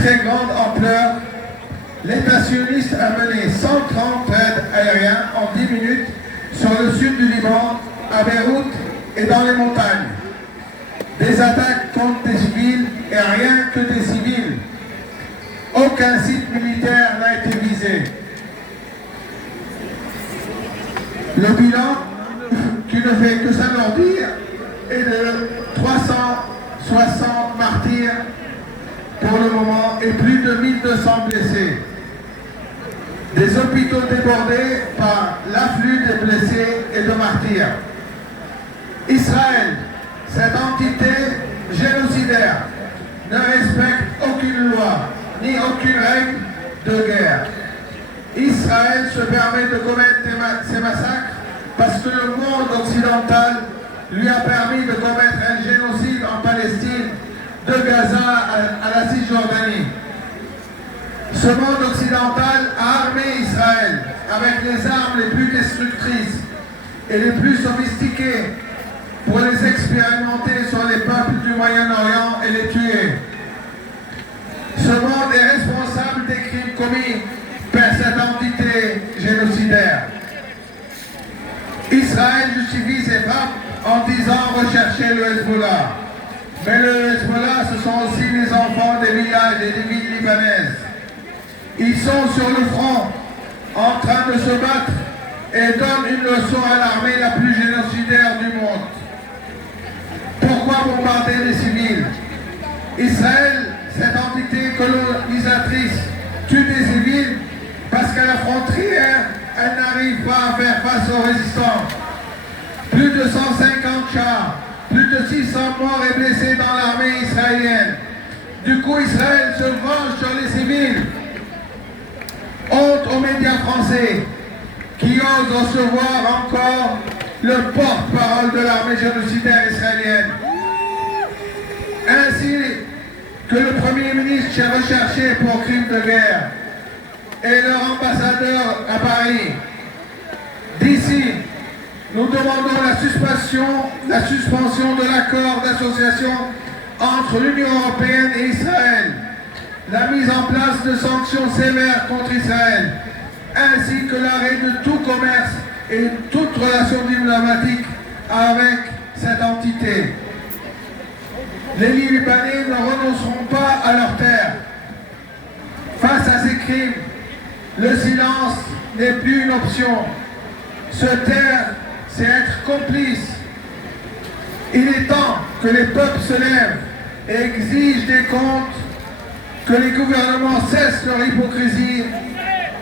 très grande ampleur, l'État sioniste a mené 130 raids aériens en 10 minutes sur le sud du Liban, à Beyrouth et dans les montagnes. Des attaques contre des civils et rien que des civils. Aucun site militaire n'a été visé. Le bilan, qui ne fait que s'alourdir, est de 360 martyrs pour le moment et plus de 1200 blessés. Des hôpitaux débordés par l'afflux des blessés et de martyrs. Israël, cette entité génocidaire, ne respecte aucune loi ni aucune règle de guerre. Israël se permet de commettre ces massacres parce que le monde occidental lui a permis de commettre un génocide en Palestine, de Gaza à la Cisjordanie. Ce monde occidental a armé Israël avec les armes les plus destructrices et les plus sophistiquées pour les expérimenter sur les peuples du Moyen-Orient et les tuer. Ce monde est responsable des crimes commis par cette entité génocidaire. Israël justifie ses frappes en disant rechercher le Hezbollah. Mais le Hezbollah, ce sont aussi les enfants des villages et des villes libanaises. Ils sont sur le front, en train de se battre et donnent une leçon à l'armée la plus génocidaire du monde. Pourquoi bombarder les civils? Israël, cette entité colonisatrice, tue des civils parce qu'à la frontière, elle n'arrive pas à faire face aux résistants. Plus de 150 chars, plus de 600 morts et blessés dans l'armée israélienne. Du coup, Israël se venge sur les civils. Honte aux médias français qui osent recevoir encore le porte-parole de l'armée génocidaire israélienne. Ainsi que le Premier ministre est recherché pour crimes de guerre et leur ambassadeur à Paris. D'ici, nous demandons la suspension de l'accord d'association entre l'Union européenne et Israël, la mise en place de sanctions sévères contre Israël, ainsi que l'arrêt de tout commerce et toute relation diplomatique avec cette entité. Les Libanais ne renonceront pas à leur terre. Face à ces crimes, le silence n'est plus une option. Se taire, c'est être complice. Il est temps que les peuples se lèvent et exigent des comptes, que les gouvernements cessent leur hypocrisie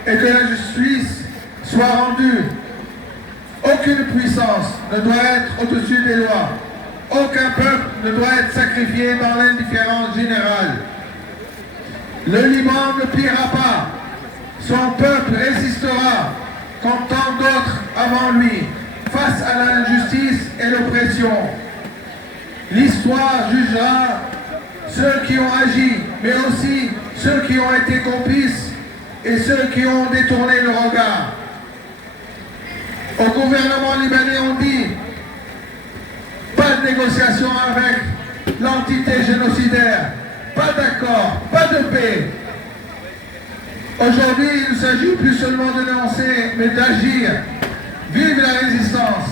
et que la justice soit rendue. Aucune puissance ne doit être au-dessus des lois. Aucun peuple ne doit être sacrifié dans l'indifférence générale. Le Liban ne pliera pas. Son peuple résistera, comme tant d'autres avant lui, face à l'injustice et l'oppression. L'histoire jugera ceux qui ont agi, mais aussi ceux qui ont été complices et ceux qui ont détourné le regard. Au gouvernement libanais, on dit pas de négociation avec l'entité génocidaire, pas d'accord, pas de paix. Aujourd'hui, il ne s'agit plus seulement de dénoncer, mais d'agir. Vive la résistance,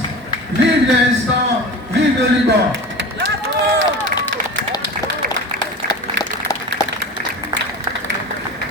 vive les résistants, vive le Liban.